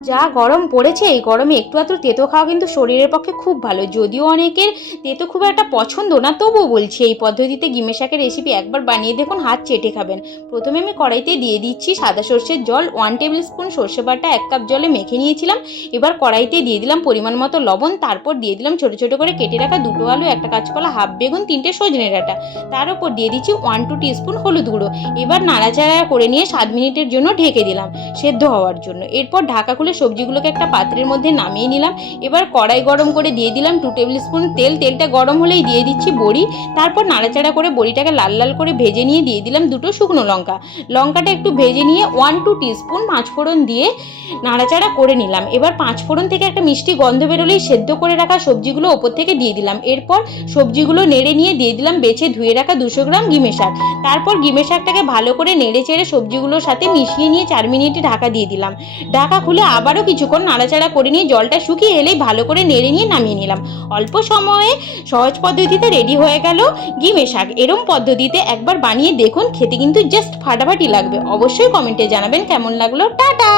যা গরম পড়েছে এই গরমে একটু আধটু তেতো খাওয়া কিন্তু শরীরের পক্ষে খুব ভালো। যদিও অনেকের তেতো খুব একটা পছন্দ না, তবুও বলছি এই পদ্ধতিতে গিমে শাকের রেসিপি একবার বানিয়ে দেখুন, হাত চেটে খাবেন। প্রথমে আমি কড়াইতে দিয়ে দিচ্ছি সাদা সর্ষের জল, 1 টেবিল স্পুন সর্ষে বাটা 1 কাপ জলে মেখে নিয়েছিলাম। এবার কড়াইতে দিয়ে দিলাম পরিমাণ মতো লবণ, তারপর দিয়ে দিলাম ছোটো ছোটো করে কেটে রাখা 2টো আলু, 1টা কাঁচকলা, হাফ বেগুন, 3টে সজনে ডাঁটা। তার উপর দিয়ে দিচ্ছি 1-2 টিস্পুন হলুদ গুঁড়ো। এবার নাড়াচাড়া করে নিয়ে 7 মিনিটের জন্য ঢেকে দিলাম সেদ্ধ হওয়ার জন্য। এরপর ঢাকা খুলে সবজিগুলোকে একটা পাত্রের মধ্যে নামিয়ে নিলাম। এবার কড়াই গরম করে দিয়ে দিলাম 2 টেবিল স্পুন তেল। তেলটা গরম হলেই দিয়ে দিচ্ছি বড়ি। তারপর নাড়াচাড়া করে বড়িটাকে লাল লাল করে ভেজে নিয়ে দিয়ে দিলাম 2টো শুকনো লঙ্কা। লঙ্কাটা একটু ভেজে নিয়ে 1-2 টিস্পুন পাঁচফোড়ন দিয়ে নাড়াচাড়া করে নিলাম। এবার পাঁচফোড়ন থেকে একটা মিষ্টি গন্ধ বেরোলেই সেদ্ধ করে রাখা সবজিগুলো ওপর থেকে দিয়ে দিলাম। এরপর সবজিগুলো নেড়ে নিয়ে দিয়ে দিলাম বেছে ধুয়ে রাখা 200 গ্রাম গিমে শাক। তারপর গিমে শাকটাকে ভালো করে নেড়ে চেড়ে সবজিগুলোর সাথে মিশিয়ে নিয়ে 4 মিনিটে ঢাকা দিয়ে দিলাম। ঢাকা খুলে আবারও কিছুক্ষণ নাড়াচাড়া করে নিয়ে জলটা শুকিয়ে এলেই ভালো করে নেড়ে নিয়ে নামিয়ে নিলাম। অল্প সময়ে সহজ পদ্ধতিতে রেডি হয়ে গেল গিমে শাক। এরম পদ্ধতিতে একবার বানিয়ে দেখুন, খেতে কিন্তু জাস্ট ফাটাফাটি লাগবে। অবশ্যই কমেন্টে জানাবেন কেমন লাগলো। টাটা।